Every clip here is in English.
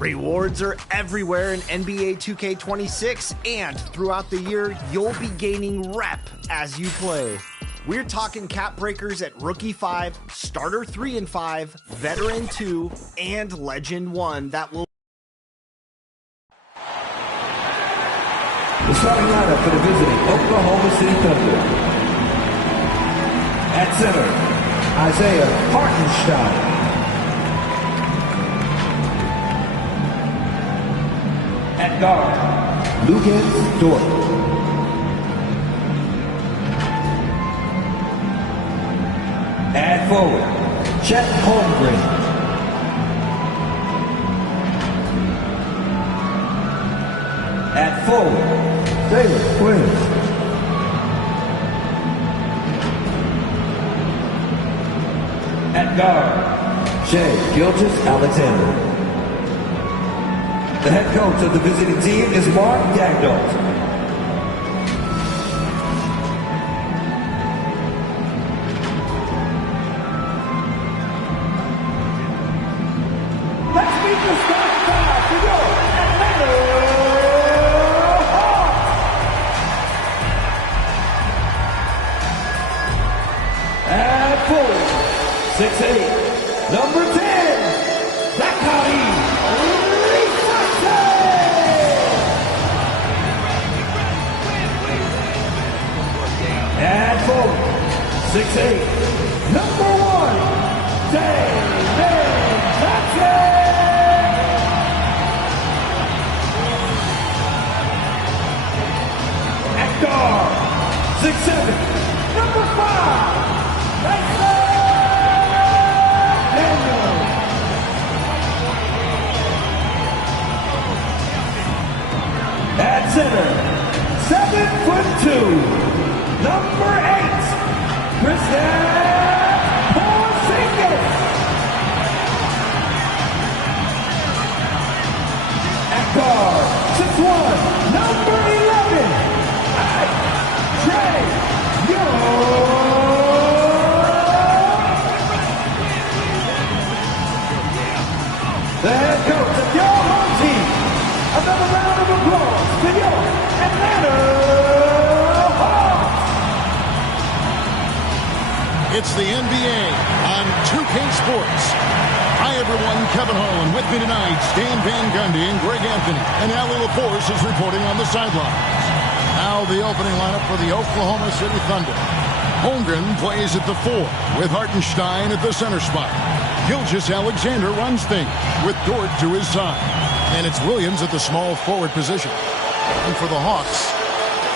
Rewards are everywhere in NBA 2K26, and throughout the year, you'll be gaining rep as you play. We're talking cap breakers at Rookie 5, Starter 3 and 5, Veteran 2, and Legend 1 that will... The starting lineup for the visiting Oklahoma City Thunder. At center, Isaiah Hartenstein. At guard, Lucas Dort. At forward, Chet Holmgren. At forward, Taylor Quinn. At guard, Shai Gilgeous-Alexander. The head coach of the visiting team is Mark Daigneault. Let's meet the starting five for your Atlanta Hawks. At full, 6'8", number 10, Zachary. At forward, 6'8", number 1, David Jackson. At guard, 6'7", number 5, Mason Daniels. At center, 7'2", number 8, Kristaps Porzingis. At guard, 6'1", number 11, Trae Young. The head coach of your home team. Another round of applause to your Atlanta. It's the NBA on 2K Sports. Hi, everyone. Kevin Harlan with me tonight. Stan Van Gundy and Greg Anthony. And Allie LaForce is reporting on the sidelines. Now the opening lineup for the Oklahoma City Thunder. Holmgren plays at the 4 with Hartenstein at the center spot. Gilgeous-Alexander runs things with Dort to his side. And it's Williams at the small forward position. And for the Hawks,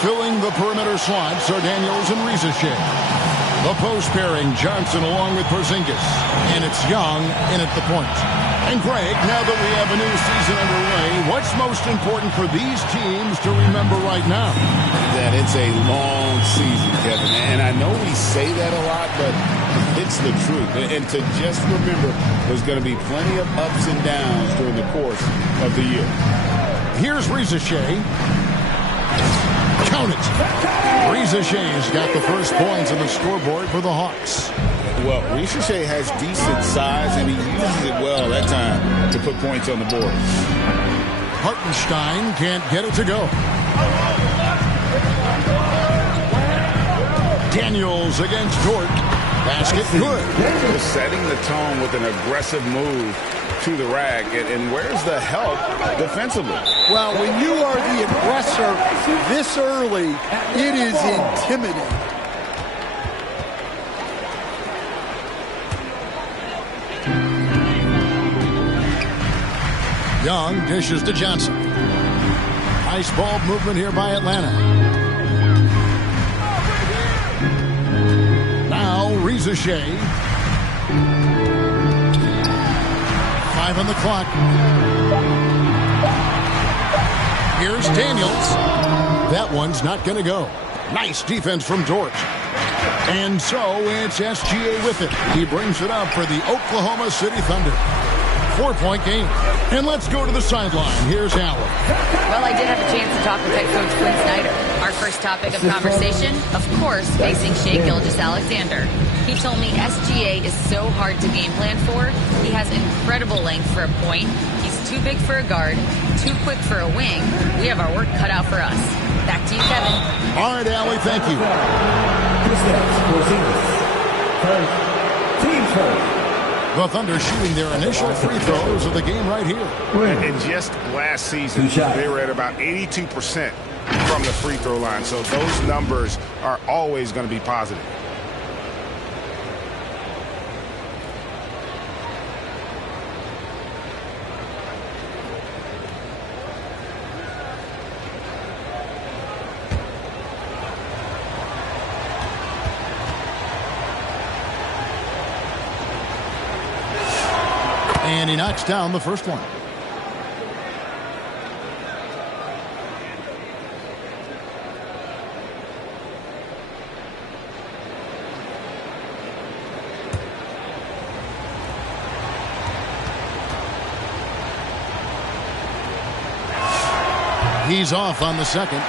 filling the perimeter slots are Daniels and Shai. The post pairing, Johnson along with Porzingis. And it's Young in at the point. And Greg, now that we have a new season underway, what's most important for these teams to remember right now? That it's a long season, Kevin. And I know we say that a lot, but it's the truth. And to just remember, there's going to be plenty of ups and downs during the course of the year. Here's Shai. Count it. Shai's got the first points on the scoreboard for the Hawks. Well, Shai has decent size, and he uses it well that time to put points on the board. Hartenstein can't get it to go. Daniels against Dort. Basket good. Just setting the tone with an aggressive move to the rack. And where's the help defensively? Well, when you are the aggressor this early, it is intimidating. Young dishes to Johnson. Nice ball movement here by Atlanta. Now Shai. 5 on the clock. Here's Daniels. That one's not going to go. Nice defense from Dort. And so it's SGA with it. He brings it up for the Oklahoma City Thunder. 4-point game. And let's go to the sideline. Here's Allen. Well, I did have a chance to talk with head coach Quinn Snyder. Our first topic of conversation, of course, facing Shai Gilgeous-Alexander. He told me SGA is so hard to game plan for. He has incredible length for a point. He's too big for a guard, too quick for a wing. We have our work cut out for us. Back to you, Kevin. All right, Allie, thank you. The Thunder shooting their initial free throws of the game right here. And just last season, they were at about 82% from the free throw line. So those numbers are always going to be positive. And he knocks down the first one. He's off on the second.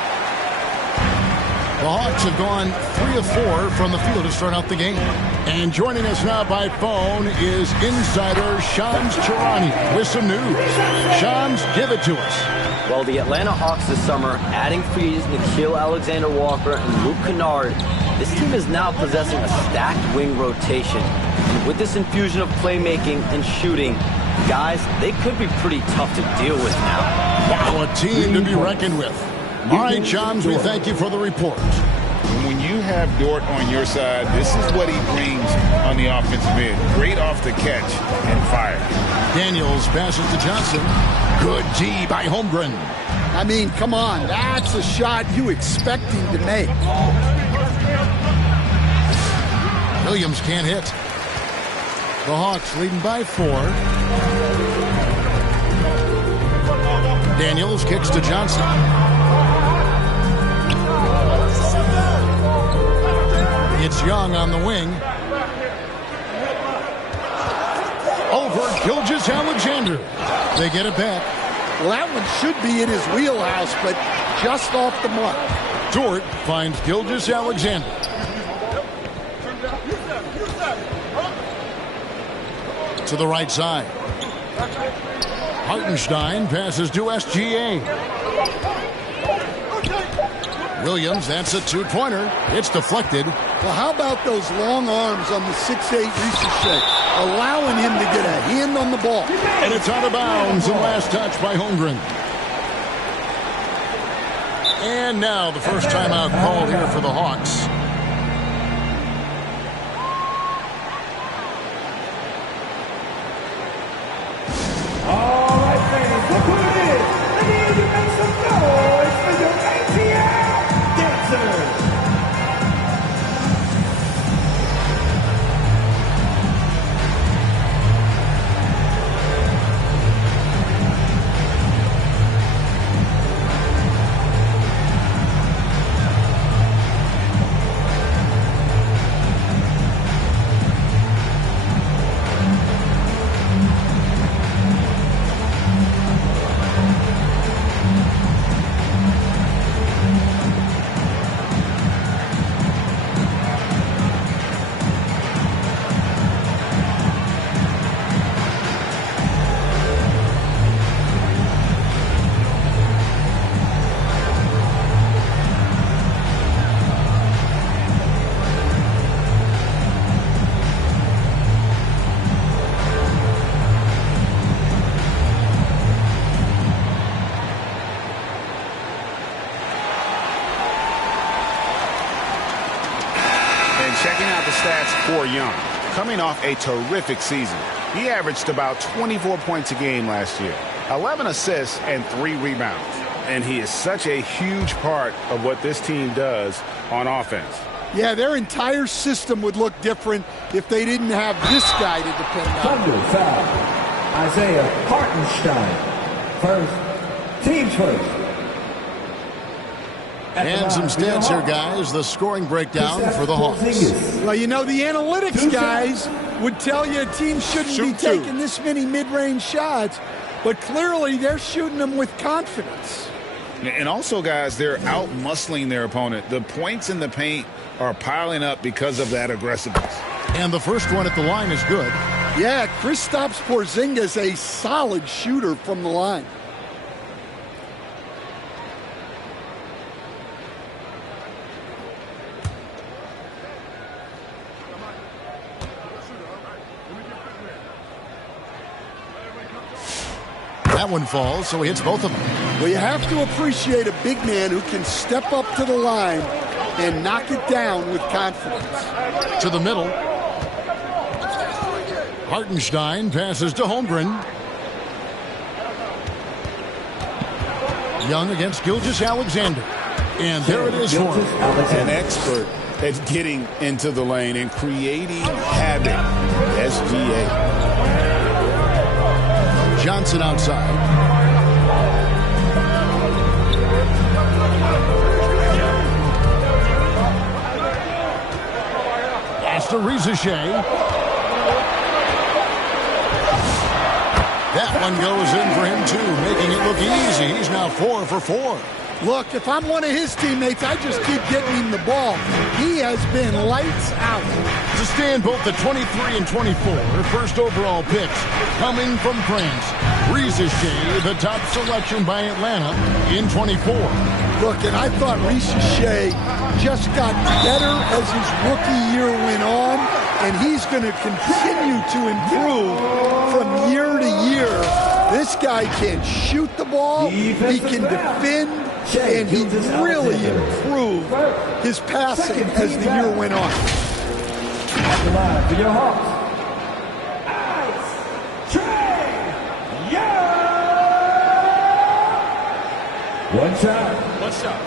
The Hawks have gone 3 of 4 from the field to start out the game. And joining us now by phone is insider Shams Charania with some news. Shams, give it to us. Well, the Atlanta Hawks this summer, adding frees Nickeil Alexander-Walker and Luke Kennard, this team is now possessing a stacked wing rotation. And with this infusion of playmaking and shooting, guys, they could be pretty tough to deal with now. Wow, a team to be reckoned with. All right, Shams, we thank you for the report. When you have Dort on your side, this is what he brings on the offensive end. Great off the catch and fire. Daniels passes to Johnson. Good D by Holmgren. I mean, come on. That's a shot you expect him to make. Williams can't hit. The Hawks leading by 4. Daniels kicks to Johnson. It's Young on the wing. Over Gilgeous-Alexander. They get it back. Well, that one should be in his wheelhouse, but just off the mark. Dort finds Gilgeous-Alexander. To the right side. Hartenstein passes to SGA. Williams, that's a two-pointer. It's deflected. Well, how about those long arms on the 6'8" Ricochet, allowing him to get a hand on the ball? And it's out of bounds, and last touch by Holmgren. And now the first timeout called here for the Hawks. All right, fans, look who it is. I need you to make some noise for your ATL dancers. Checking out the stats for Young. Coming off a terrific season, he averaged about 24 points a game last year, 11 assists and 3 rebounds. And he is such a huge part of what this team does on offense. Yeah, their entire system would look different if they didn't have this guy to depend on. Thunder foul. Isaiah Hartenstein. First. Team's first. And some stats here, guys. The scoring breakdown for the Hawks. Well, you know, the analytics guys would tell you a team shouldn't be taking this many mid-range shots, but clearly they're shooting them with confidence. And also, guys, they're out-muscling their opponent. The points in the paint are piling up because of that aggressiveness. And the first one at the line is good. Yeah, Kristaps Porzingis, a solid shooter from the line. That one falls, so he hits both of them. Well, you have to appreciate a big man who can step up to the line and knock it down with confidence. To the middle. Hartenstein passes to Holmgren. Young against Gilgeous-Alexander. And there it is for him. An expert at getting into the lane and creating havoc. SGA. Johnson outside. Pass to Rizachet. That one goes in for him, too, making it look easy. He's now 4 for 4. Look, if I'm one of his teammates, I just keep getting him the ball. He has been lights out. To stand both the 23 and 24 first overall picks coming from France. Rizachet, the top selection by Atlanta in 24. Look, and I thought Rizachet just got better as his rookie year went on, and he's going to continue to improve from year to year. This guy can shoot the ball, he can defend, and he really improved his passing as the year went on. On the line for your Hawks, Trae Young. One shot.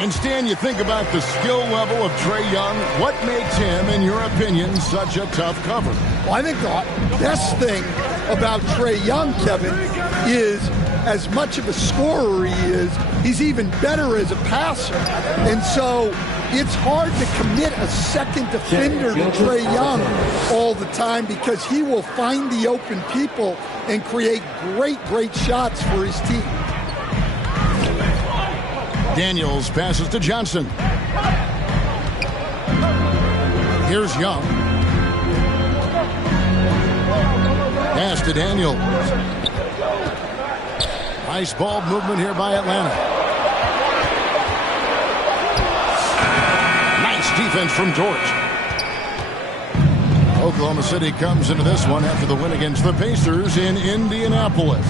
And Stan, you think about the skill level of Trae Young. What makes him, in your opinion, such a tough cover? Well, I think the best thing about Trae Young, Kevin, is as much of a scorer he is, he's even better as a passer. And so it's hard to commit a second defender to Trae Young all the time because he will find the open people and create great shots for his team. Daniels passes to Johnson. Here's Young. Pass to Daniels. Nice ball movement here by Atlanta. Nice defense from Dort. Oklahoma City comes into this one after the win against the Pacers in Indianapolis.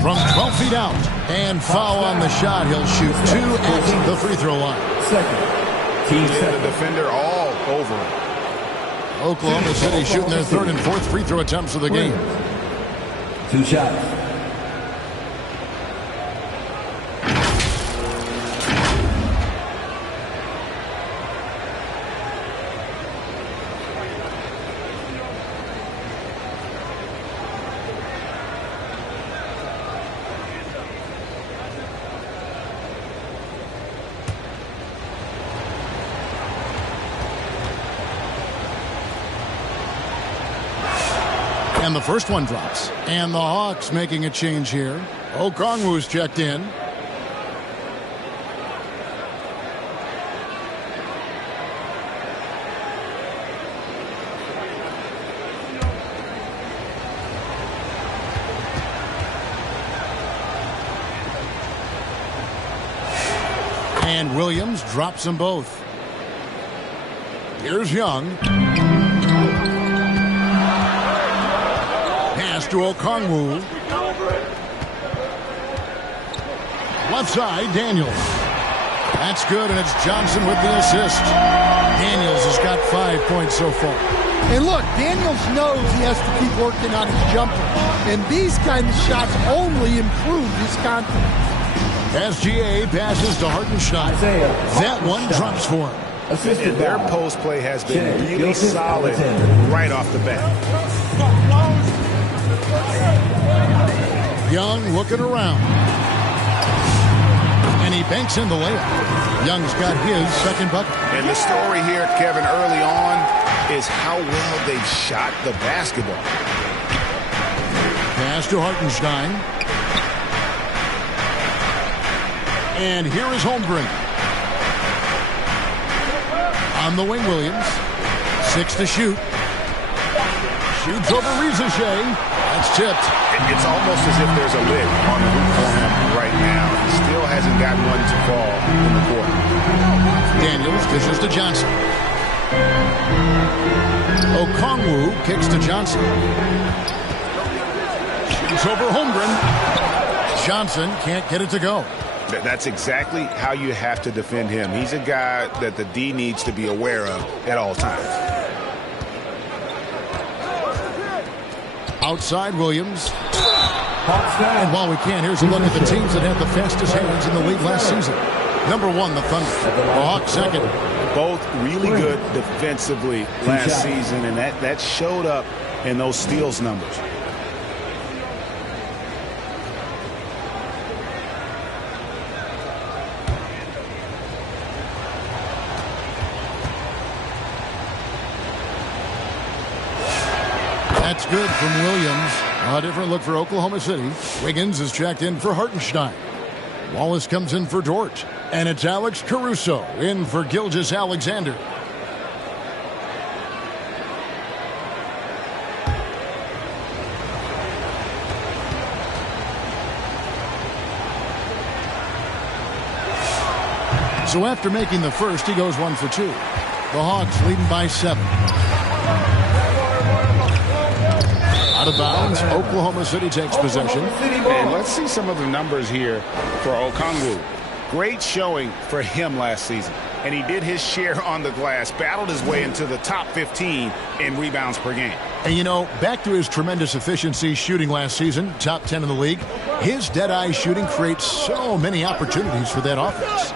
From 12 feet out. And foul on the shot. He'll shoot 2 at the free throw line. Team the defender all over him. Oklahoma City shooting their third and fourth free throw attempts of the game. 2 shots. And the first one drops. And the Hawks making a change here. Okongwu's checked in. And Williams drops them both. Here's Young. To Okongwu. Left side, Daniels. That's good, and it's Johnson with the assist. Daniels has got 5 points so far. And look, Daniels knows he has to keep working on his jumper. And these kind of shots only improve his confidence. SGA passes to Hartenstein. That one drops for him. And their post play has been really solid right off the bat. Young looking around. And he banks in the layup. Young's got his second bucket. And the story here, Kevin, early on is how well they've shot the basketball. Pass to Hartenstein. And here is Holmgren. On the wing, Williams. 6 to shoot. Shoots over Ricochet. That's tipped. It's almost as if there's a lid on the hoop for him right now. He still hasn't got one to fall in the court. Daniels dishes to Johnson. Okongwu kicks to Johnson. Shoots over Holmgren. Johnson can't get it to go. That's exactly how you have to defend him. He's a guy that the D needs to be aware of at all times. Outside Williams. And while we can, here's a look at the teams that had the fastest hands in the league last season. Number 1, the Thunder. The Hawks second. Both really good defensively last season, and that showed up in those steals numbers. That's good from Williams. A different look for Oklahoma City. Wiggins is checked in for Hartenstein. Wallace comes in for Dort. And it's Alex Caruso in for Gilgeous-Alexander. So after making the first, he goes 1 for 2. The Hawks leading by 7. Out of bounds, Oklahoma City takes possession. And let's see some of the numbers here for Okongwu. Great showing for him last season. And he did his share on the glass, battled his way into the top 15 in rebounds per game. And you know, back to his tremendous efficiency shooting last season, top 10 in the league, his dead-eye shooting creates so many opportunities for that offense.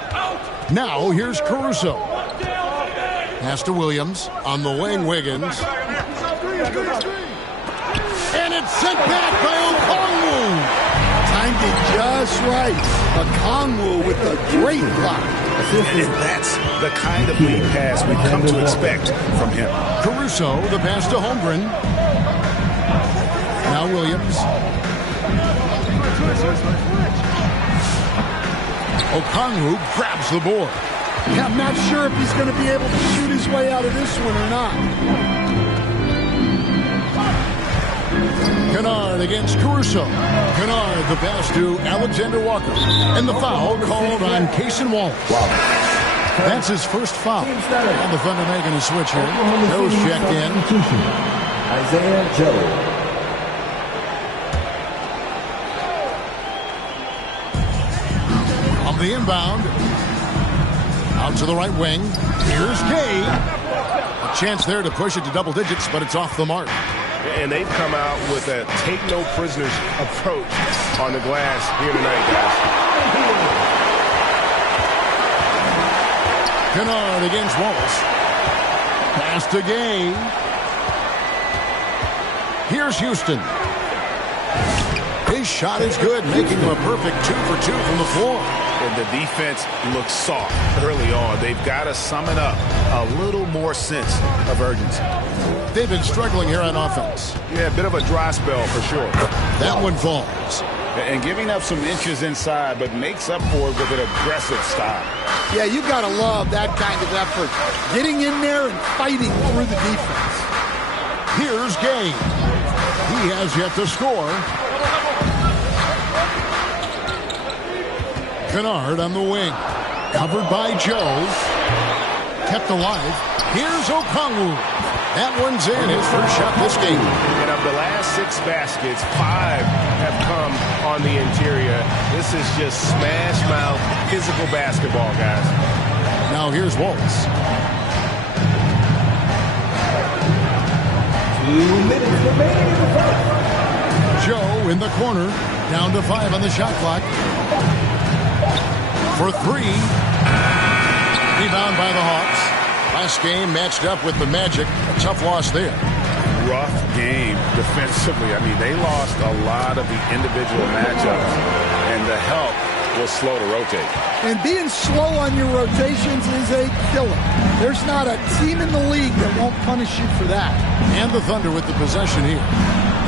Now, here's Caruso. Pass to Williams. On the wing, Wiggins. And it's sent back by Okongwu. Timed it just right. Okongwu with a great block. And that's the kind of lead pass we've come to expect from him. Caruso, the pass to Holmgren. Now Williams. Okongwu grabs the board. Yeah, I'm not sure if he's going to be able to shoot his way out of this one or not. Kennard against Caruso. Kennard, the pass to Alexander Walker. And the foul called on Cason Wallace. That's his first foul. And the Thunder making a switch here. Joe's checked in. Isaiah Joe. On the inbound. Out to the right wing. Here's Gay. A chance there to push it to double digits, but it's off the mark. And they've come out with a take-no-prisoners approach on the glass here tonight, guys. Kennard against Wallace. Pass to Gay. Here's Houston. His shot is good, making him a perfect 2 for 2 from the floor. And the defense looks soft early on. They've got to summon up a little more sense of urgency. They've been struggling here on offense. Yeah, a bit of a dry spell for sure. That one falls. And giving up some inches inside, but makes up for it with an aggressive style. Yeah, you got to love that kind of effort. Getting in there and fighting through the defense. Here's Gay. He has yet to score. Kennard on the wing. Covered by Joe. Kept alive. Here's Okongwu. That one's in. His first shot this game. And of the last 6 baskets, 5 have come on the interior. This is just smash mouth physical basketball, guys. Now here's Wallace. 2 minutes remaining in the first. Joe in the corner. Down to 5 on the shot clock. For 3. Rebound by the Hawks. Last game matched up with the Magic. A tough loss there. Rough game defensively. I mean, they lost a lot of the individual matchups, and the help was slow to rotate. And being slow on your rotations is a killer. There's not a team in the league that won't punish you for that. And the Thunder with the possession here.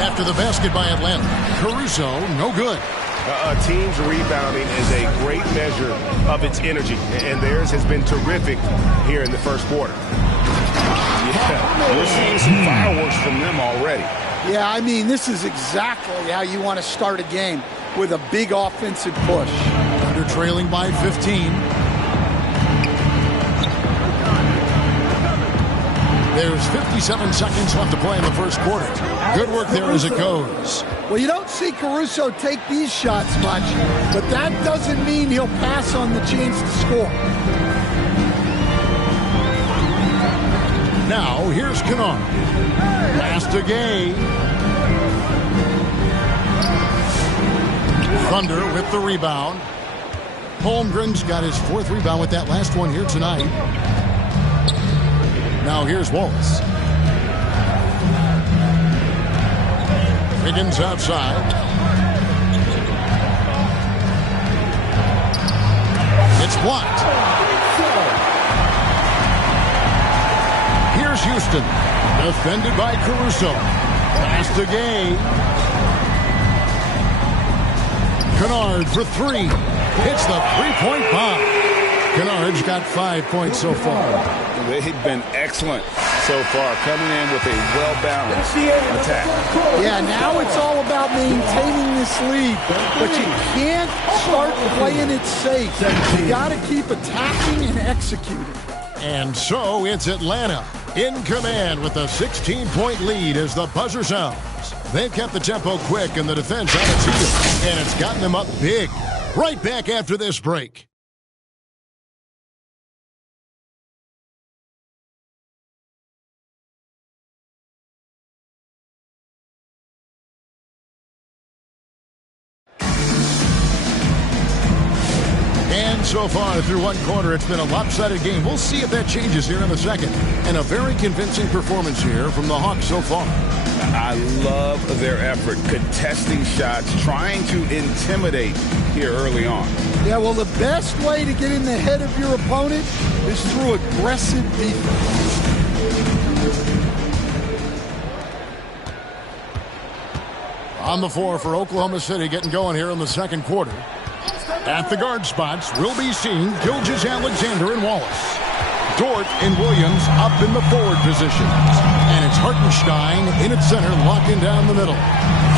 After the basket by Atlanta, Caruso, no good. A team's rebounding is a great measure of its energy, and theirs has been terrific here in the first quarter. Yeah, we're seeing some fireworks from them already. Yeah, I mean, this is exactly how you want to start a game, with a big offensive push. Under trailing by 15. There's 57 seconds left to play in the first quarter. Good work there as it goes. Well, you don't see Caruso take these shots much, but that doesn't mean he'll pass on the chance to score. Now, here's Kennard. Pass to Gay. Thunder with the rebound. Holmgren's got his 4th rebound with that last one here tonight. Now here's Wallace. Wiggins outside. It's blocked. Here's Houston. Defended by Caruso. Pass to Gay. Kennard for 3. Hits the 3-point bomb. Kennard's got 5 points so far. They've been excellent so far, coming in with a well-balanced attack. Yeah, now it's all about maintaining this lead, but you can't start playing it safe. You got to keep attacking and executing. And so it's Atlanta in command with a 16-point lead as the buzzer sounds. They've kept the tempo quick and the defense on its heels, and it's gotten them up big. Right back after this break. And so far through one quarter, it's been a lopsided game. We'll see if that changes here in the second. And a very convincing performance here from the Hawks so far. I love their effort, contesting shots, trying to intimidate here early on. Yeah, well, the best way to get in the head of your opponent is through aggressive defense. On the floor for Oklahoma City, getting going here in the second quarter. At the guard spots, we'll be seeing Gilgeous-Alexander and Wallace. Dort and Williams up in the forward positions. And it's Hartenstein in its center, locking down the middle.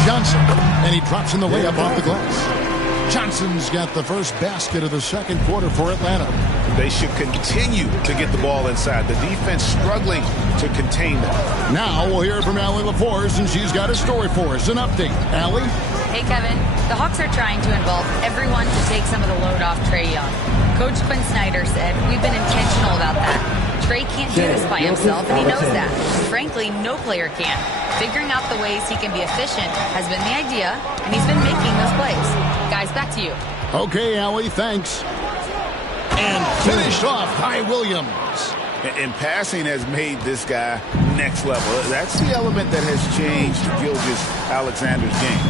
Johnson, and he drops in the layup off the glass. Johnson's got the first basket of the second quarter for Atlanta. They should continue to get the ball inside. The defense struggling to contain them. Now we'll hear from Allie LaForce, and she's got a story for us. An update. Allie? Hey, Kevin. The Hawks are trying to involve everyone to take some of the load off Trae Young. Coach Quinn Snyder said, we've been intentional about that. Trae can't do this by himself, and he knows that. Frankly, no player can. Figuring out the ways he can be efficient has been the idea, and he's been making those plays. Guys, back to you. Okay, Allie, thanks. And finished off by Williams. And passing has made this guy next level. That's the element that has changed Gilgeous-Alexander's game.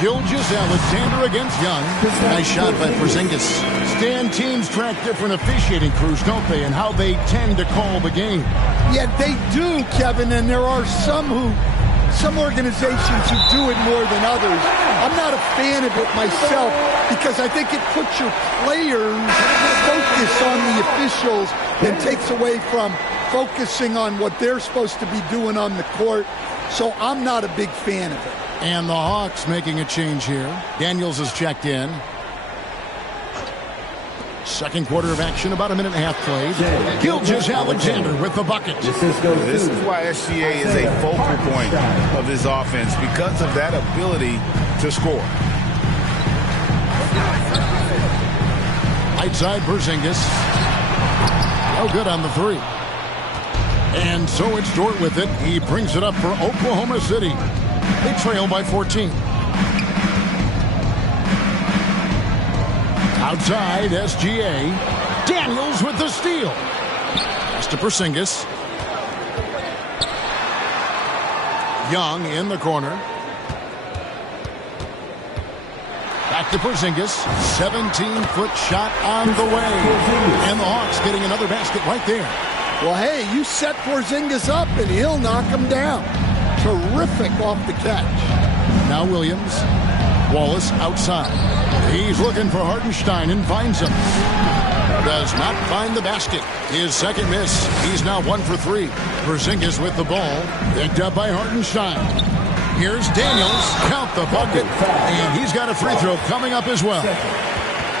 Gilgeous-Alexander against Young. Nice shot by Porzingis. Stan, teams track different officiating crews, don't they, and how they tend to call the game. Yeah, they do, Kevin, and there are some organizations who do it more than others. I'm not a fan of it myself because I think it puts your players focus on the officials and takes away from focusing on what they're supposed to be doing on the court. So I'm not a big fan of it. And the Hawks making a change here. Daniels has checked in. Second quarter of action, about a minute and a half played. Gilgeous-Alexander with the bucket. This is why SGA is a focal point of this offense, because of that ability to score. Right side, Porzingis. No good on the three. And so it's Dort with it. He brings it up for Oklahoma City. They trail by 14. Outside, SGA. Daniels with the steal. Pass to Porzingis. Young in the corner. Back to Porzingis. 17-foot shot on the way. And the Hawks getting another basket right there. Well, hey, you set Porzingis up and he'll knock him down. Terrific off the catch. Now Williams. Wallace outside. He's looking for Hartenstein and finds him. Does not find the basket. His second miss. He's now 1 for 3. Porzingis with the ball. Picked up by Hartenstein. Here's Daniels. Count the bucket. And he's got a free throw coming up as well.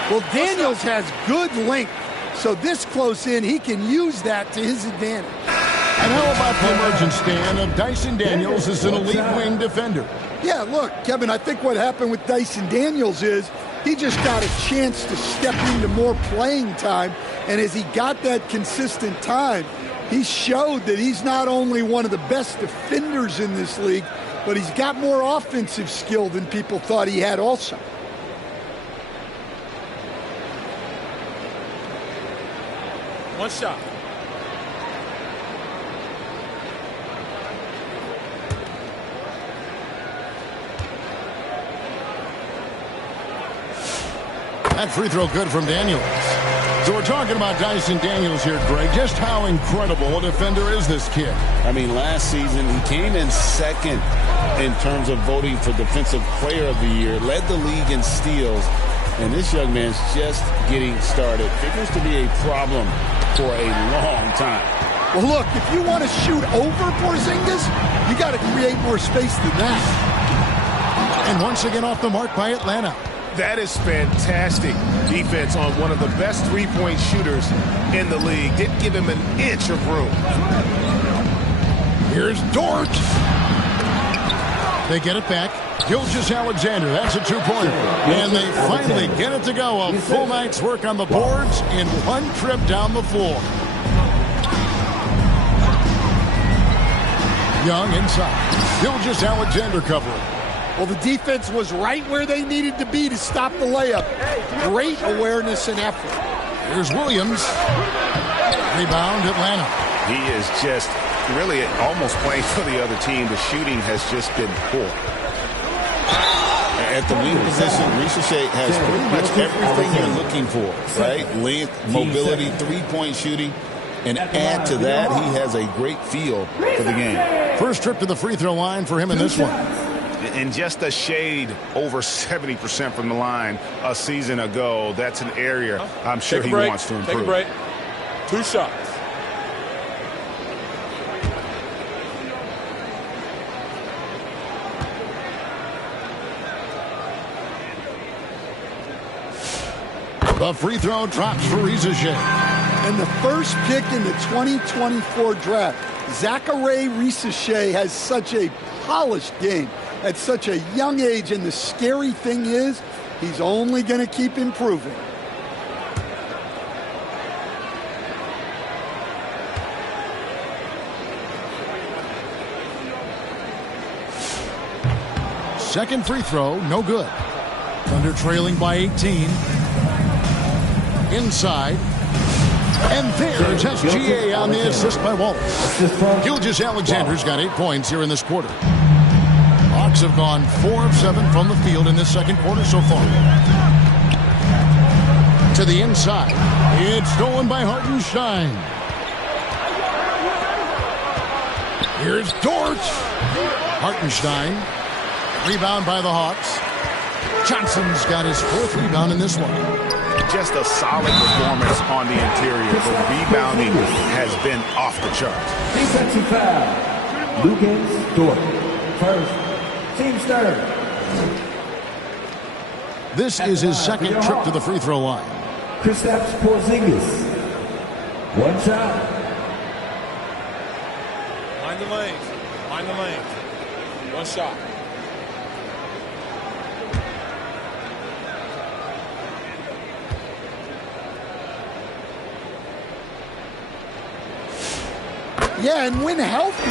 Well, Daniels has good length. So this close in, he can use that to his advantage. And how about the emergence, Stan, of Dyson Daniels as an elite wing defender? Yeah, look, Kevin, I think what happened with Dyson Daniels is he just got a chance to step into more playing time. And as he got that consistent time, he showed that he's not only one of the best defenders in this league, but he's got more offensive skill than people thought he had also. One shot. That free throw good from Daniels. So we're talking about Dyson Daniels here, Greg. Just how incredible a defender is this kid? I mean, last season he came in second in terms of voting for Defensive Player of the Year, led the league in steals, and this young man's just getting started. Figures to be a problem for a long time. Well, look, if you want to shoot over Porzingis, you got to create more space than that. And once again off the mark by Atlanta. That is fantastic defense on one of the best three-point shooters in the league. Didn't give him an inch of room. Here's Dort. They get it back. Gilgeous Alexander, that's a two-pointer. And they finally get it to go. A full night's work on the boards in one trip down the floor. Young inside. Gilgeous Alexander covering. Well, the defense was right where they needed to be to stop the layup. Great awareness and effort. Here's Williams. Rebound, Atlanta. He is just really almost playing for the other team. The shooting has just been poor. At the wing position, Ricochet has pretty much everything you're looking for, right? Length, mobility, three-point shooting. And add to that, he has a great feel for the game. First trip to the free throw line for him in this one. And just a shade over 70% from the line a season ago. That's an area I'm sure he wants to improve. Take a break. 2 shots. The free throw drops for Ricochet. And the first pick in the 2024 draft, Zachary Ricochet has such a polished game at such a young age, and the scary thing is he's only going to keep improving. Second free throw, no good. Thunder trailing by 18. Inside. And there's SGA on the assist by Wallace. Gilgeous Alexander's got 8 points here in this quarter. Hawks have gone 4 of 7 from the field in this second quarter so far. To the inside. It's stolen by Hartenstein. Here's Dort. Hartenstein. Rebound by the Hawks. Johnson's got his 4th rebound in this one. Just a solid performance on the interior. The rebounding has been off the charts. Defensive foul. Lucas Dort. First. Team's third. This is his second trip to the free throw line. Kristaps Porzingis. 1 shot. Mind the lanes. Mind the lanes. 1 shot. Yeah, and when healthy,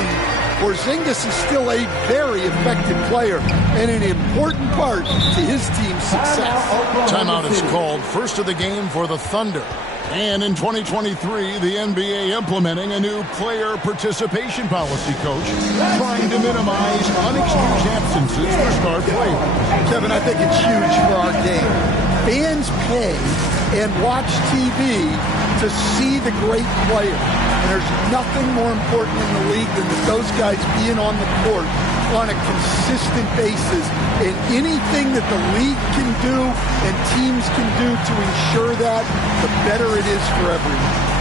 Porzingis is still a very effective player and an important part to his team's success. Timeout is called. First of the game for the Thunder. And in 2023, the NBA implementing a new player participation policy, Coach, trying to minimize unexcused absences for star players. Kevin, I think it's huge for our game. Fans pay and watch TV to see the great player. And there's nothing more important in the league than that those guys being on the court on a consistent basis. And anything that the league can do and teams can do to ensure that, the better it is for everyone.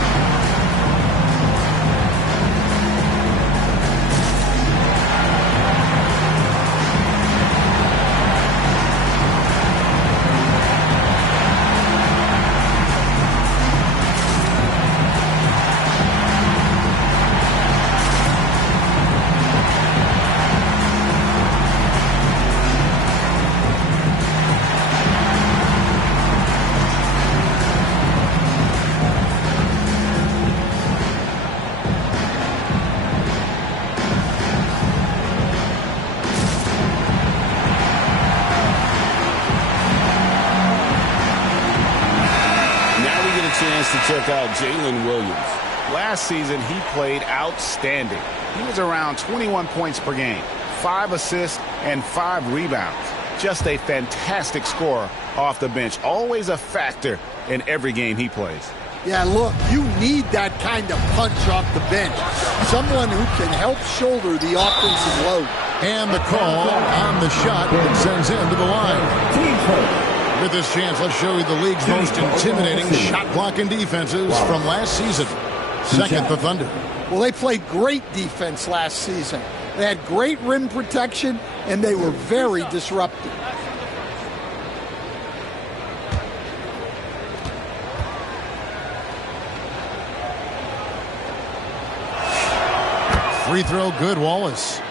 To check out Jalen Williams. Last season, he played outstanding. He was around 21 points per game, 5 assists, and 5 rebounds. Just a fantastic scorer off the bench. Always a factor in every game he plays. Yeah, look, you need that kind of punch off the bench. Someone who can help shoulder the offensive load. And the call on the shot that sends him to the line. With this chance, let's show you the league's most intimidating shot-blocking defenses from last season. Second, the Thunder. Well, they played great defense last season. They had great rim protection, and they were very disruptive. Free throw good, Wallace.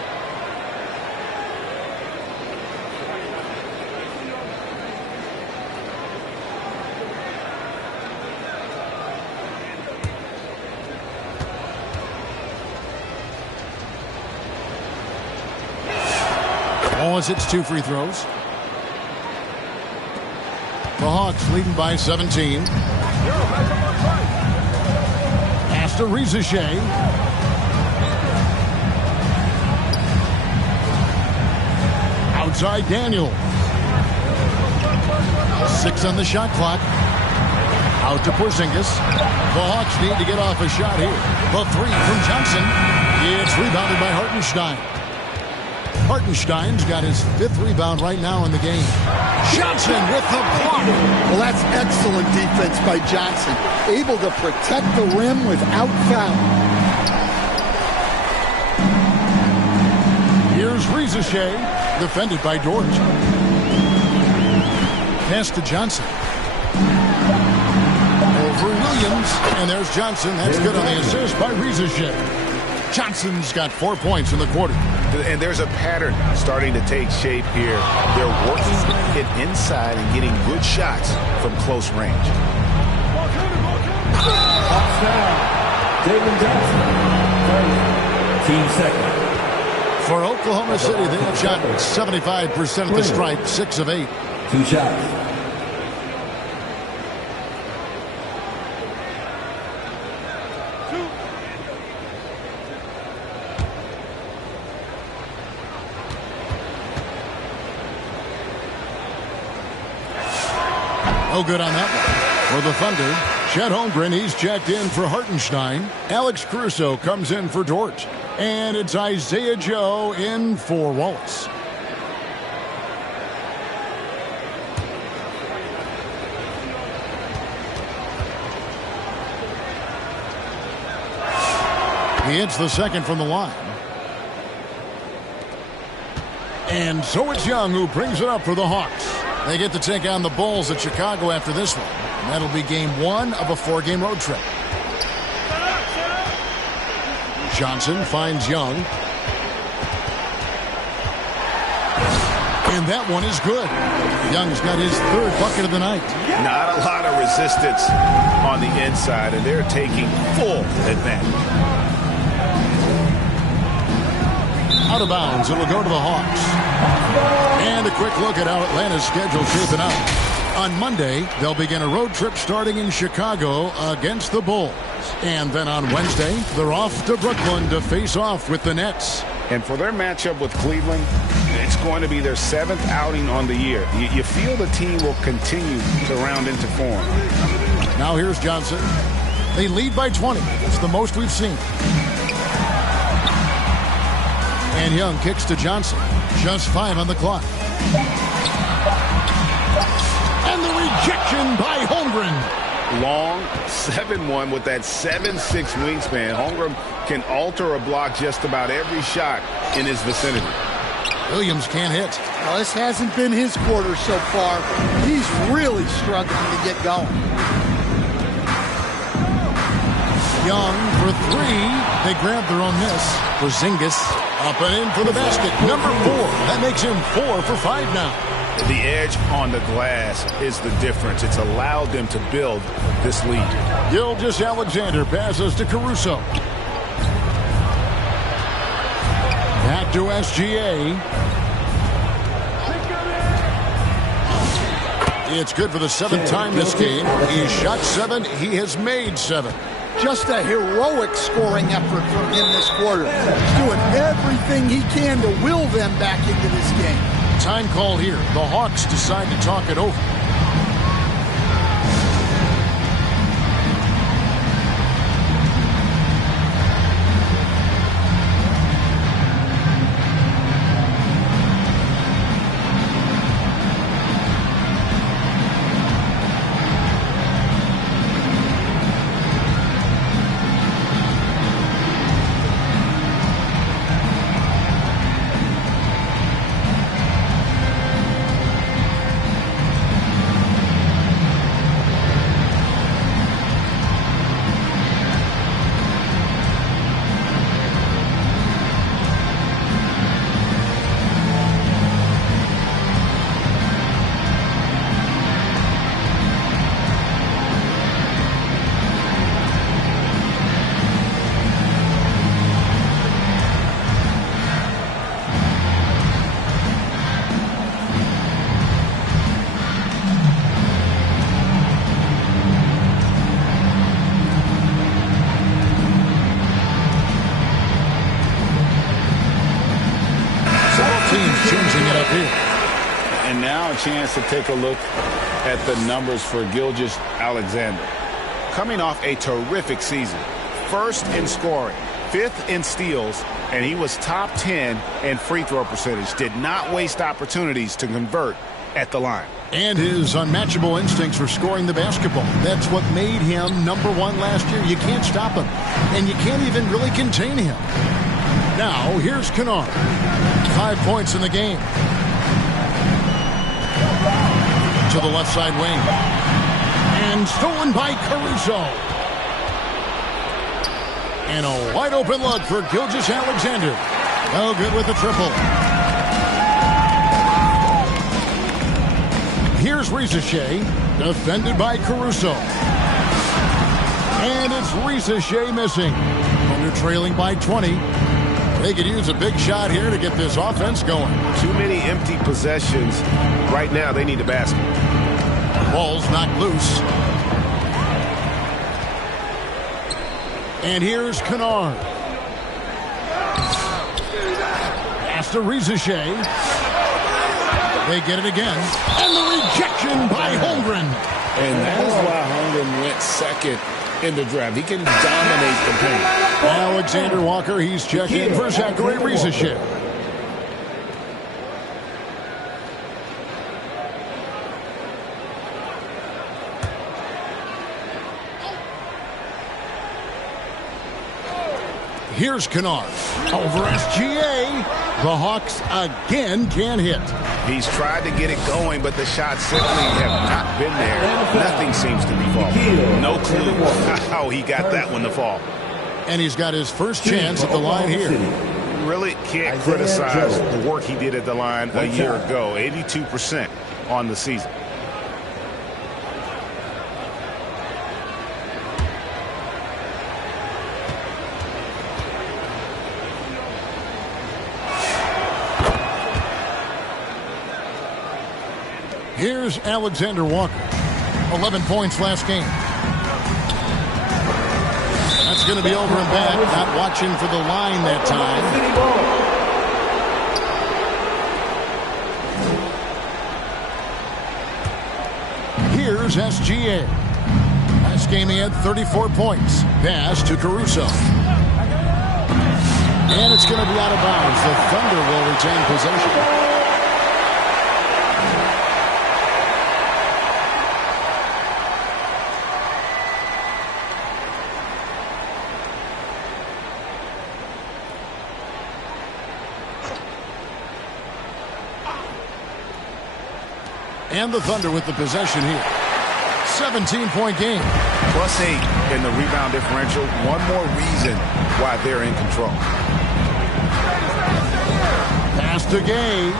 Wallace hits 2 free throws. The Hawks leading by 17. Pass to Rizichet. Outside Daniel. 6 on the shot clock. Out to Porzingis. The Hawks need to get off a shot here. The 3 from Johnson. It's rebounded by Hartenstein. Hartenstein's got his 5th rebound right now in the game. Johnson with the block. Well, that's excellent defense by Johnson. Able to protect the rim without foul. Here's Rizichet, defended by Dort. Pass to Johnson. Over Williams, and there's Johnson. That's good on the assist by Rizichet. Johnson's got 4 points in the quarter. And there's a pattern starting to take shape here. They're working it inside and getting good shots from close range. Hawks down. David Johnson. Team second. For Oklahoma City, they have shot 75% at the stripe, 6 of 8. 2 shots. No good on that one. For the Thunder, Chet Holmgren, he's checked in for Hartenstein. Alex Caruso comes in for Dort. And it's Isaiah Joe in for Wallace. He hits the second from the line. And so it's Young who brings it up for the Hawks. They get to take on the Bulls at Chicago after this one. And that'll be game 1 of a 4-game road trip. Johnson finds Young. And that one is good. Young's got his 3rd bucket of the night. Not a lot of resistance on the inside, and they're taking full advantage. Out of bounds, it'll go to the Hawks. And a quick look at how Atlanta's schedule shaping up. On Monday, they'll begin a road trip starting in Chicago against the Bulls. And then on Wednesday, they're off to Brooklyn to face off with the Nets. And for their matchup with Cleveland, it's going to be their 7th outing on the year. You feel the team will continue to round into form. Now here's Johnson. They lead by 20. It's the most we've seen. And Young kicks to Johnson. Just 5 on the clock. And the rejection by Holmgren. Long 7-1 with that 7'6" wingspan. Holmgren can alter a block just about every shot in his vicinity. Williams can't hit. Well, this hasn't been his quarter so far. He's really struggling to get going. Young for 3. They grab their own miss. Porzingis up and in for the basket. Number 4. That makes him 4 for 5 now. The edge on the glass is the difference. It's allowed them to build this lead. Gilgeous-Alexander passes to Caruso. Back to SGA. It's good for the 7th time this game. He shot 7. He has made 7. Just a heroic scoring effort from him this quarter. He's doing everything he can to will them back into this game. Time call here. The Hawks decide to talk it over. And now a chance to take a look at the numbers for Gilgeous-Alexander. Coming off a terrific season. 1st in scoring, 5th in steals, and he was top 10 in free throw percentage. Did not waste opportunities to convert at the line. And his unmatchable instincts for scoring the basketball. That's what made him number 1 last year. You can't stop him. And you can't even really contain him. Now, here's Kennard. 5 points in the game. To the left side wing. And stolen by Caruso. And a wide open look for Gilgeous-Alexander. No good with the triple. Here's Risache, defended by Caruso. And it's Risache missing. Under trailing by 20. They could use a big shot here to get this offense going. Too many empty possessions. Right now, they need a basket. Ball's knocked loose. And here's Kennard. Pass to Risache. They get it again. And the rejection by Holmgren. And that is why Holmgren went 2nd in the draft. He can dominate the paint. Alexander Walker, he's checked in for Zachary Risache. Here's Kennard. Over SGA. The Hawks again can't hit. He's tried to get it going, but the shots simply have not been there. Nothing seems to be falling. No clue how he got that one to fall. And he's got his first chance at the line here. Really can't criticize the work he did at the line a year ago. 82% on the season. Here's Alexander Walker. 11 points last game. That's going to be over and back. Not watching for the line that time. Here's SGA. Last game he had 34 points. Pass to Caruso. And it's going to be out of bounds. The Thunder will retain possession. And the Thunder with the possession here. 17-point game. +8 in the rebound differential. One more reason why they're in control. Pass to Gay.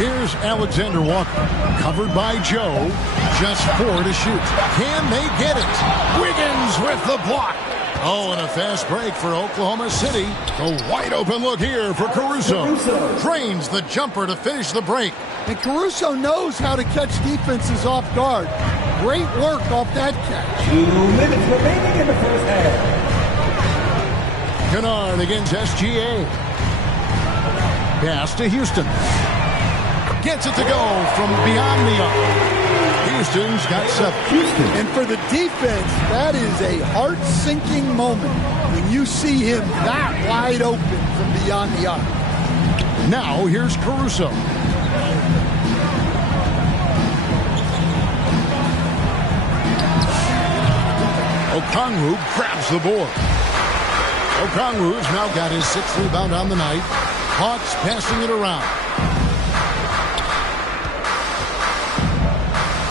Here's Alexander Walker. Covered by Joe. Just 4 to shoot. Can they get it? Wiggins with the block. Oh, and a fast break for Oklahoma City. A wide open look here for Caruso. Trains the jumper to finish the break. And Caruso knows how to catch defenses off guard. Great work off that catch. 2 minutes remaining in the first half. Kennard against SGA. Pass to Houston. Gets it to go from beyond the arc. Houston's got 7. And for the defense, that is a heart-sinking moment when you see him that wide open from beyond the arc. Now here's Caruso. Okongwu grabs the board. Okongwu's now got his 6th rebound on the night. Hawks passing it around.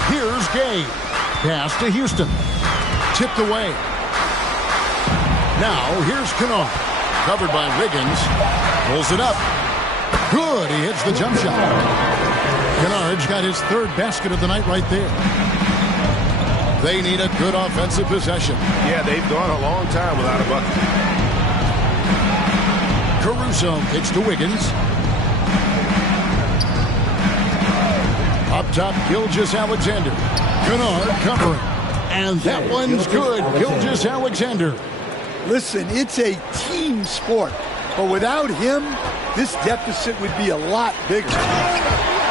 Here's Gay. Pass to Houston. Tipped away. Now here's Kennard. Covered by Wiggins. Pulls it up. Good. He hits the jump shot. Kennard's got his 3rd basket of the night right there. They need a good offensive possession. Yeah, they've gone a long time without a bucket. Caruso kicks to Wiggins. Up top, Gilgeous-Alexander. Kennard covering. And that one's good. Gilgeous-Alexander. Listen, it's a team sport. But without him, this deficit would be a lot bigger.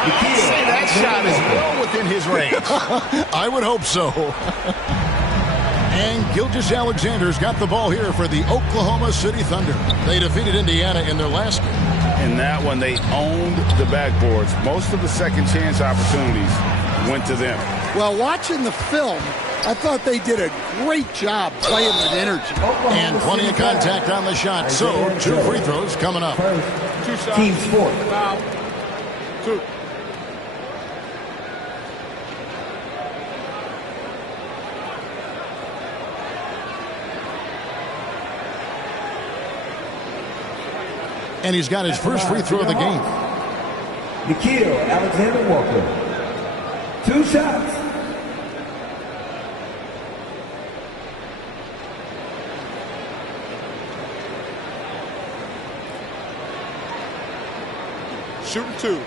I'd say that shot is well within his range. I would hope so. And Gilgeous-Alexander's got the ball here for the Oklahoma City Thunder. They defeated Indiana in their last game. In that one, they owned the backboards. Most of the second chance opportunities went to them. Well, watching the film, I thought they did a great job playing with energy. And plenty of contact on the shot. So, 2 free throws coming up. 2 shots. Team sport. Foul. 2. And he's got his first free throw of the game. Nikhil Alexander Walker. 2 shots. Shooting 2.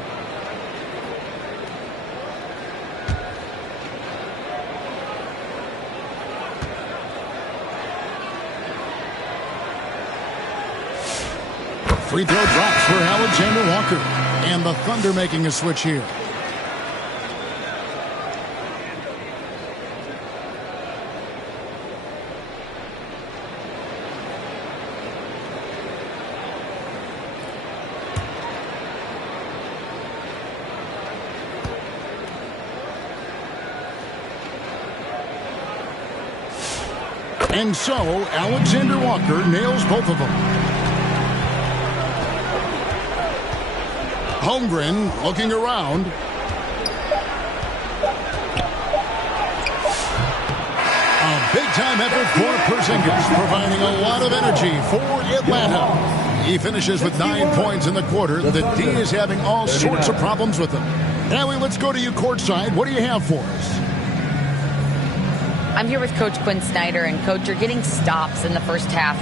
Free throw drops for Alexander Walker. And the Thunder making a switch here. And so, Alexander Walker nails both of them. Holmgren looking around. A big-time effort for Porzingis, providing a lot of energy for Atlanta. He finishes with 9 points in the quarter. The D is having all sorts of problems with him. Now let's go to you courtside. What do you have for us? I'm here with Coach Quinn Snyder, and Coach, you're getting stops in the first half.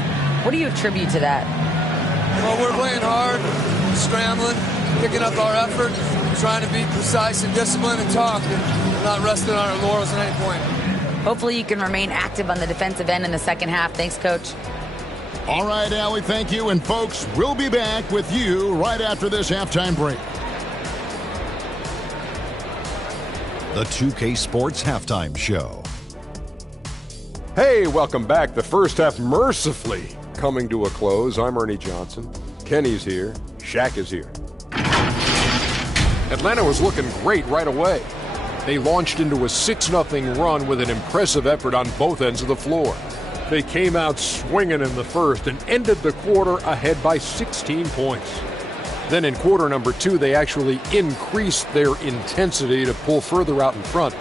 What do you attribute to that? Well, we're playing hard, scrambling, picking up our effort, trying to be precise and disciplined and talk, and not resting on our laurels at any point. Hopefully you can remain active on the defensive end in the second half. Thanks, Coach. All right, Allie, thank you. And, folks, we'll be back with you right after this halftime break. the 2K Sports Halftime Show. Hey, welcome back. The first half mercifully coming to a close. I'm Ernie Johnson. Kenny's here. Shaq is here. Atlanta was looking great right away. They launched into a 6-0 run with an impressive effort on both ends of the floor. They came out swinging in the first and ended the quarter ahead by 16 points. Then in quarter number 2, they actually increased their intensity to pull further out in front,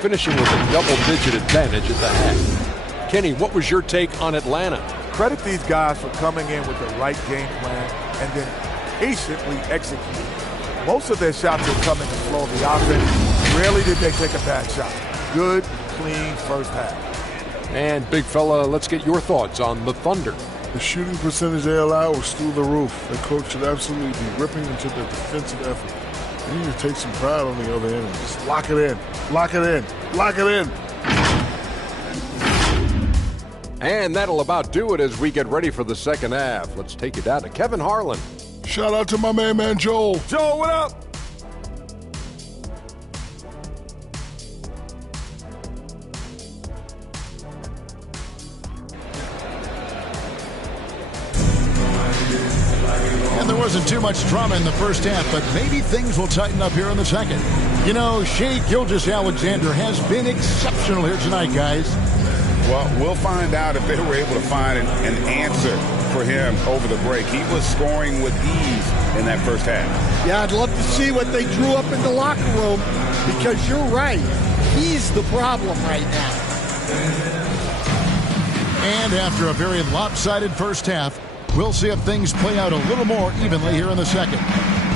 finishing with a double-digit advantage at the half. Kenny, what was your take on Atlanta? Credit these guys for coming in with the right game plan and then patiently executing. Most of their shots are coming in the flow of the offense. Rarely did they take a bad shot. Good, clean first half. And big fella, let's get your thoughts on the Thunder. The shooting percentage they allowed was through the roof. The coach should absolutely be ripping into the defensive effort. They need to take some pride on the other end and just lock it in. Lock it in. Lock it in. And that'll about do it as we get ready for the second half. Let's take it down to Kevin Harlan. Shout out to my man Joel. Joel, what up? And there wasn't too much drama in the first half, but maybe things will tighten up here in the second. You know, Shai Gilgeous-Alexander has been exceptional here tonight, guys. Well, we'll find out if they were able to find an answer for him over the break. He was scoring with ease in that first half. Yeah, I'd love to see what they drew up in the locker room, because you're right. He's the problem right now. And after a very lopsided first half, we'll see if things play out a little more evenly here in the second.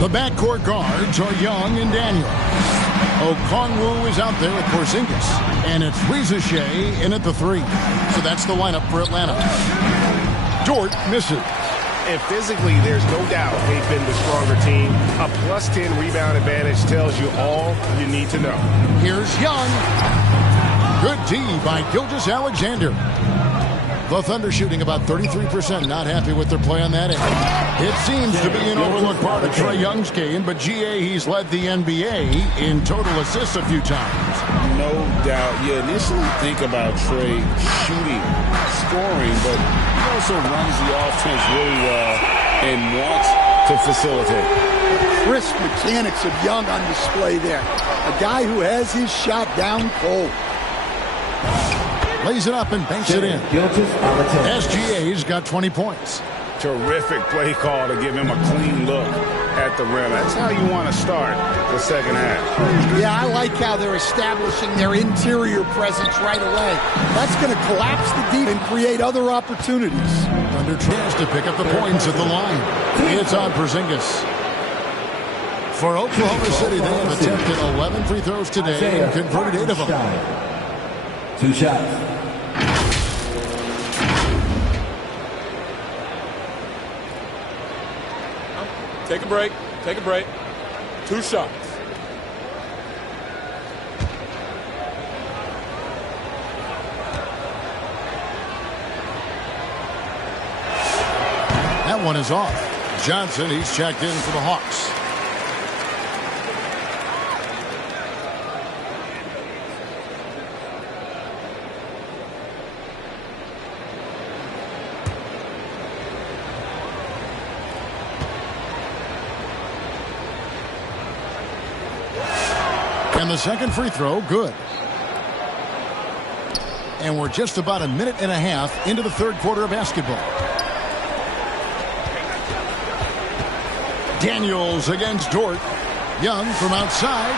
The backcourt guards are Young and Daniel. Okongwu is out there with Porzingis. And it's Reza Shea in at the 3. So that's the lineup for Atlanta. Dort misses. And physically, there's no doubt they've been the stronger team. A +10 rebound advantage tells you all you need to know. Here's Young. Good D by Gilgeous-Alexander. The Thunder shooting about 33%, not happy with their play on that end. It seems to be an overlooked part of Trae Young's game, but GA, he's led the NBA in total assists a few times. No doubt. You initially think about Trae shooting, scoring, but he also runs the offense really well and wants to facilitate. Crisp mechanics of Young on display there. A guy who has his shot down cold. Lays it up and banks it in. SGA's got 20 points. Terrific play call to give him a clean look at the rim. That's how you want to start the second half. Yeah, I like how they're establishing their interior presence right away. That's going to collapse the defense and create other opportunities. Thunder tries to pick up the points at the line. It's on Porzingis. For Oklahoma City, they have attempted 11 free throws today and converted 8 of them. 2 shots. Take a break. Take a break. 2 shots. That one is off. Johnson, he's checked in for the Hawks. And the second free throw, good. And we're just about a minute and a half into the third quarter of basketball. Daniels against Dort. Young from outside.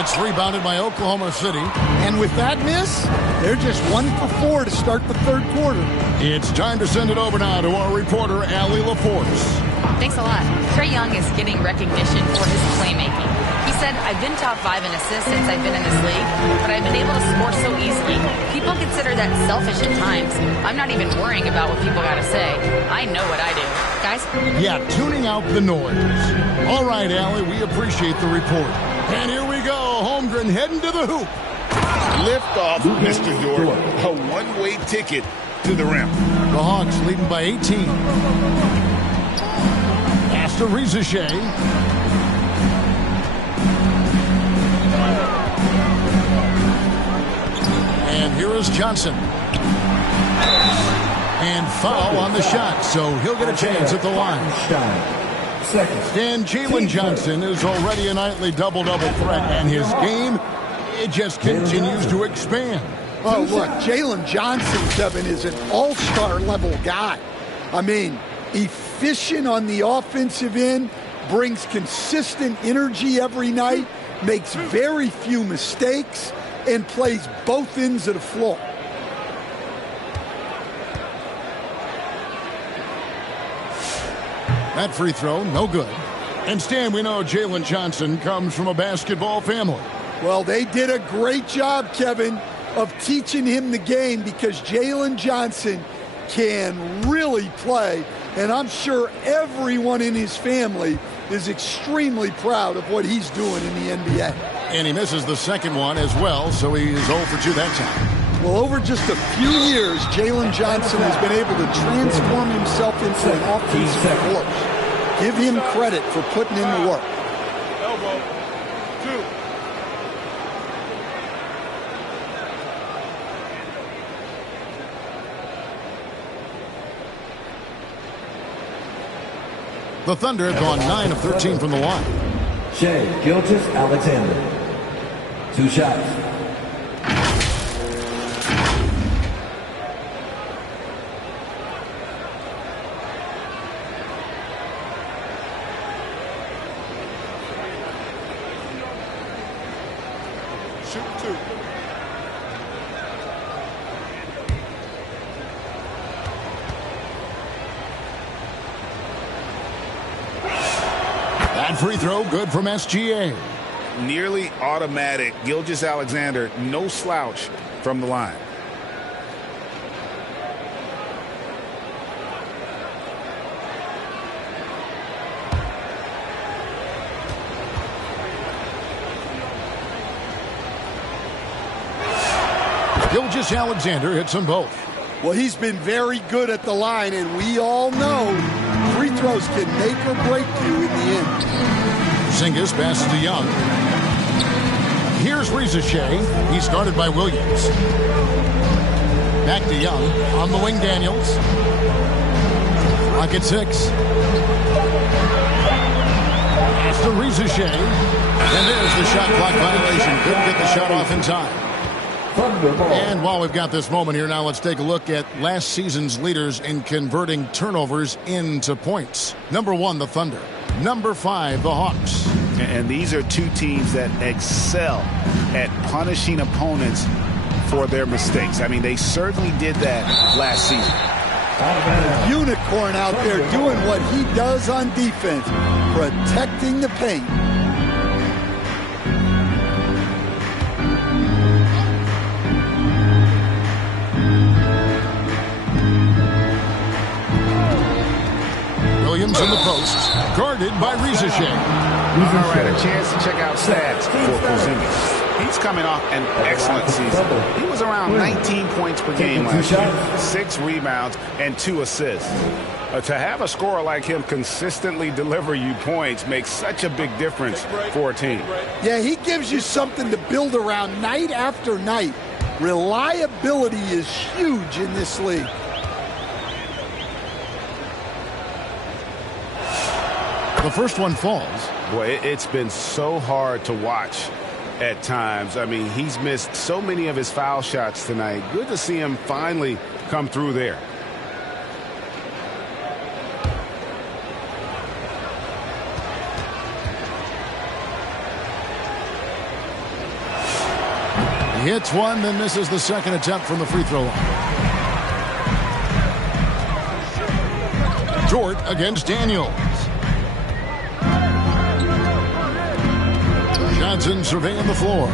It's rebounded by Oklahoma City. And with that miss, they're just 1 for 4 to start the third quarter. It's time to send it over now to our reporter, Allie LaForce. Thanks a lot. Trae Young is getting recognition for his playmaking. He said, I've been top 5 in assists since I've been in this league, but I've been able to score so easily. People consider that selfish at times. I'm not even worrying about what people got to say. I know what I do. Guys? Yeah, tuning out the noise. All right, Allie, we appreciate the report. And here we go. Holmgren heading to the hoop. Lift off, Mr. Dort. A one-way ticket to the rim. The Hawks leading by 18. Pass to Reza Shea. And here is Johnson. And foul on the shot, so he'll get a chance at the line. And Jalen Johnson is already a nightly double-double threat, and his game, it just continues to expand. Oh, look, Jalen Johnson, Kevin, is an all-star level guy. I mean, efficient on the offensive end, brings consistent energy every night, makes very few mistakes, and plays both ends of the floor. That free throw, no good. And Stan, we know Jalen Johnson comes from a basketball family. Well, they did a great job, Kevin, of teaching him the game because Jalen Johnson can really play. And I'm sure everyone in his family is extremely proud of what he's doing in the NBA. And he misses the second one as well, so he is 0 for 2 that time. Well, over just a few years, Jalen Johnson has been able to transform himself into an offensive force. Give him credit for putting in the work. Elbow. 2. The Thunder have gone 9 of 13 from the line. Shea Gilgeous-Alexander. 2 shots. Shoot 2. That free throw good from SGA. Nearly automatic. Gilgeous-Alexander, no slouch from the line. Gilgeous-Alexander hits them both. Well, he's been very good at the line, and we all know free throws can make or break you in the end. Porzingis passes to Young. Here's Reza Shea. He's guarded by Williams. Back to Young. On the wing, Daniels. Clock at 6. Pass to Reza Shea. And there's the shot clock violation. Couldn't get the shot off in time. And while we've got this moment here now, let's take a look at last season's leaders in converting turnovers into points. Number 1, the Thunder. Number 5, the Hawks. And these are two teams that excel at punishing opponents for their mistakes. I mean, they certainly did that last season. Unicorn out there doing what he does on defense, protecting the paint. Williams in the post, guarded by Reza Shea. All right, a chance to check out stats for Porzingis. He's coming off an excellent season. He was around 19 points per game last year, 6 rebounds, and 2 assists. To have a scorer like him consistently deliver you points makes such a big difference for a team. Yeah, he gives you something to build around night after night. Reliability is huge in this league. The first one falls. Boy, it's been so hard to watch at times. I mean, he's missed so many of his foul shots tonight. Good to see him finally come through there. He hits one, then misses the second attempt from the free throw line. Dort against Daniels. Johnson surveying the floor.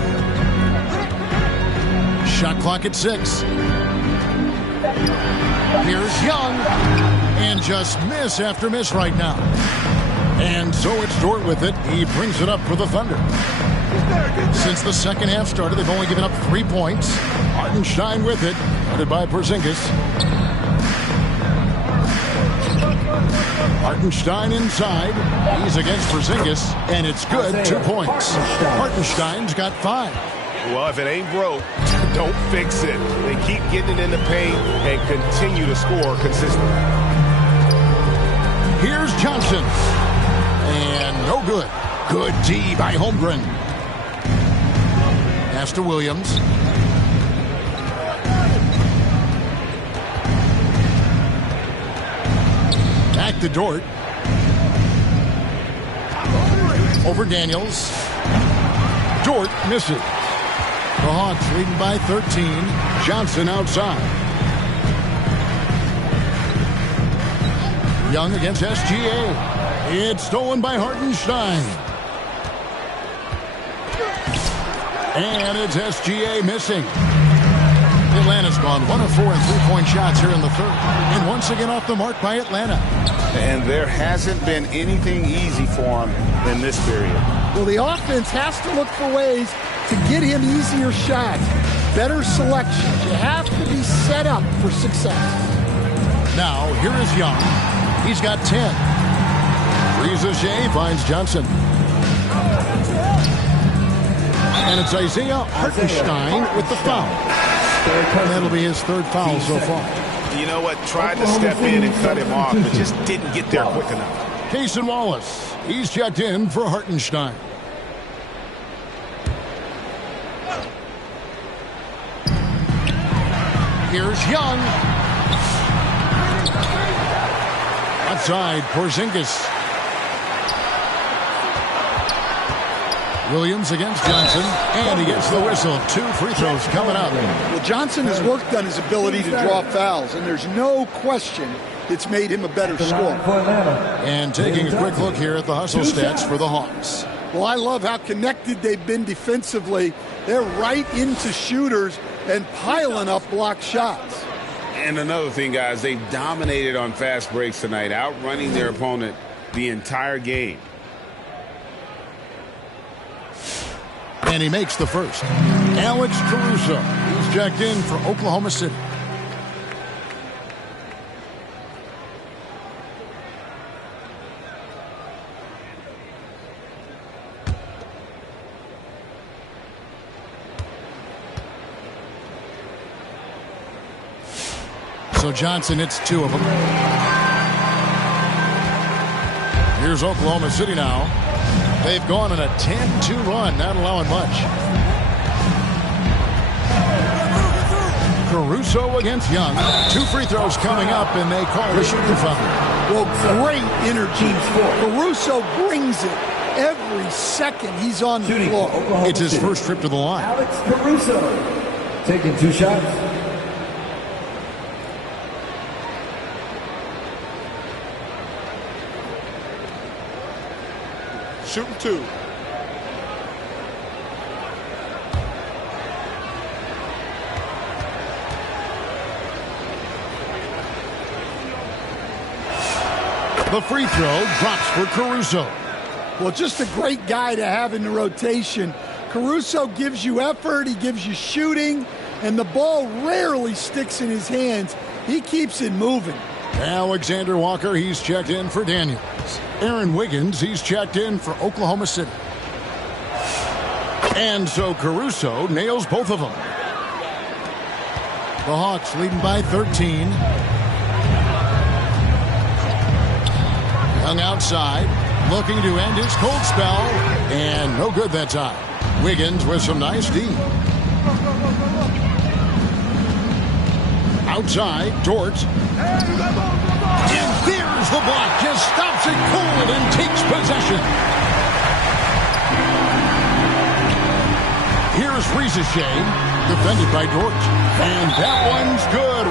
Shot clock at 6. Here's Young. And just miss after miss right now. And so it's Dort with it. He brings it up for the Thunder. Since the second half started, they've only given up 3 points. Hartenstein with it. Guarded by Porzingis. Hartenstein inside. He's against Porzingis, and it's good. 2 points. Hartenstein's got 5. Well, if it ain't broke, don't fix it. They keep getting it in the paint and continue to score consistently. Here's Johnson. And no good. Good D by Holmgren. Pass to Williams. Back to Dort. Over Daniels. Dort misses. The Hawks leading by 13. Johnson outside. Young against SGA. It's stolen by Hartenstein. And it's SGA missing. Atlanta's gone 1 of 4 in three-point shots here in the third. And once again off the mark by Atlanta. And there hasn't been anything easy for him in this period. Well, the offense has to look for ways to get him easier shots, better selections. You have to be set up for success. Now, here is Young. He's got 10. Shea finds Johnson. And it's Isaiah Hartenstein with the foul. And that'll be his third foul so far. You know what? Tried to step in and cut him off, but just didn't get there quick enough. Cason Wallace. He's checked in for Hartenstein. Here's Young. Outside, Porzingis. Williams against Johnson, and he gets the whistle. 2 free throws coming up. Well, Johnson has worked on his ability to draw fouls, and there's no question it's made him a better scorer. And taking a quick look here at the hustle stats for the Hawks. Well, I love how connected they've been defensively. They're right into shooters and piling up block shots. And another thing, guys, they've dominated on fast breaks tonight, outrunning their opponent the entire game. And he makes the first. Alex Caruso. He's checked in for Oklahoma City. So Johnson hits 2 of them. Here's Oklahoma City now. They've gone on a 10-2 run, not allowing much. Caruso against Young. 2 free throws coming up, and they call the shooting foul. Well, great energy. Caruso brings it every second he's on the floor. It's his first trip to the line. Alex Caruso taking 2 shots. Shooting 2. The free throw drops for Caruso. Well, just a great guy to have in the rotation. Caruso gives you effort, he gives you shooting, and the ball rarely sticks in his hands. He keeps it moving. Alexander Walker, he's checked in for Daniels. Aaron Wiggins, he's checked in for Oklahoma City. And so Caruso nails both of them. The Hawks leading by 13. Young outside, looking to end his cold spell. And no good that time. Wiggins with some nice D. Outside, Dort. And there's the block. Just stops it cold and takes possession. Here's Shea, defended by Dort. And that one's good.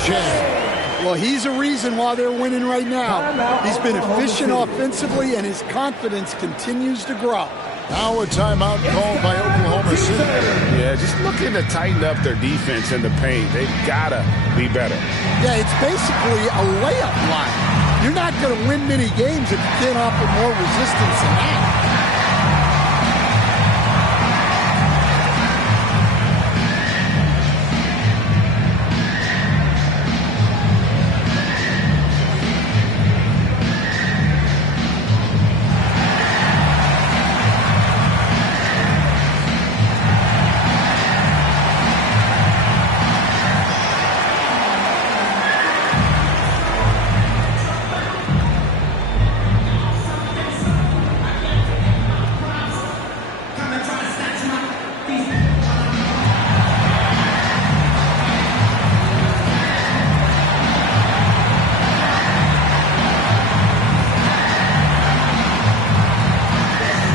Shea. Well, he's a reason why they're winning right now. He's been efficient offensively, and his confidence continues to grow. Now a timeout called by Oklahoma City. Yeah, just looking to tighten up their defense in the paint. They've got to be better. Yeah, it's basically a layup line. You're not going to win many games if you can't offer more resistance than that.